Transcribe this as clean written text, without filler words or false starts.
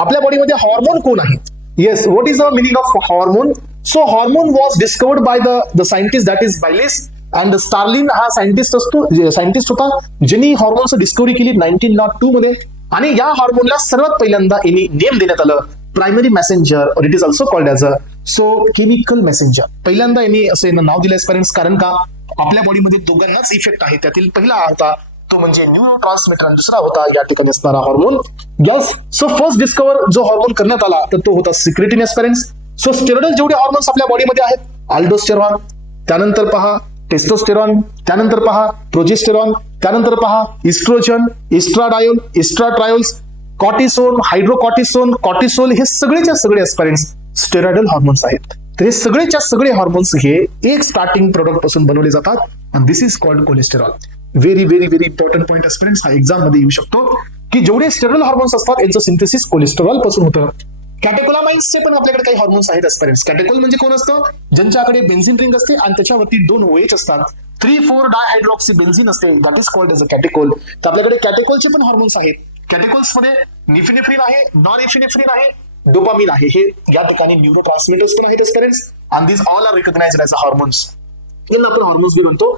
आपल्या बॉडीमध्ये हॉर्मोन कोण आहेत? Yes, what is the meaning of hormone? So hormone was discovered by the scientist that is Bayliss and Starling हा scientist होता ज्यांनी हॉर्मोनचं डिस्कवरी केली 1902 मध्ये. आणि या हॉर्मोनला सर्वात पहिल्यांदा यांनी नेम देण्यात आलं प्रायमरी मेसेंजर, और it is also called as a chemical messenger. पहिल्यांदा यांनी असं नाव दिलं पेरेंट्स, कारण का आपल्या बॉडीमध्ये दोघांनाच इफेक्ट आहे. त्यातील पहिला होता तो म्हणजे न्यूरो ट्रान्समिटर, दुसरा होता या ठिकाणी असणारा हॉर्मोन. यस, सो फर्स्ट डिस्कवर जो हॉर्मोन करण्यात आला तर तो होता सिक्रेटिन एस्पेरेंस. सो स्टेरॉइडल जेवढे हॉर्मोन्स आपल्या बॉडीमध्ये आहेत, अल्डोस्टेरॉन, त्यानंतर पहा टेस्टोस्टेरॉन, त्यानंतर पहा प्रोजेस्टेरॉन, त्यानंतर पहा इस्ट्रोजन, इस्ट्राडायोल, इस्ट्राट्रायोल्स, कॉर्टिसोन, हायड्रोकॉर्टिसोन, कॉर्टिसोल, हे सगळेच्या सगळे एस्पेरेंट्स स्टेरॉइडल हॉर्मोन्स आहेत. तर हे सगळेच्या सगळे हॉर्मोन्स हे एक स्टार्टिंग प्रोडक्ट पासून बनवले जातात आणि this is called cholesterol. Very very very important point aspirants, हा एक्झाम मध्ये येऊ शकतो की जेवढे स्टेरॉइडल हॉर्मोन्स असतात यांचं सिंथेसिस कोलेस्टेरॉल पासून होतं. कॅटेकोलामाइन्सचे पण आपल्याकडे काही हॉर्मोन्स आहेत एस्पेरेंट्स. कॅटेकोल म्हणजे कोण असतं? ज्यांच्याकडे बेन्झिन रिंग असते आणि त्याच्यावरती 2 OH असतात, 3,4 डायहायड्रॉक्सी बेन्झिन असते, that is called as a catechol. तर आपल्याकडे कॅटेकोलचे पण हॉर्मोन्स आहेत. कॅटेकोल्स मध्ये निफिनेफ्रिन आहे, नॉन एफिनेफ्रिन आहे, डोपामिन आहे. हे या ठिकाणी न्यूरो ट्रान्समिटर्स पण आहेत aspirants, and this all are recognized as a hormones. यांना आपण हॉर्मोन्स बी म्हणतो.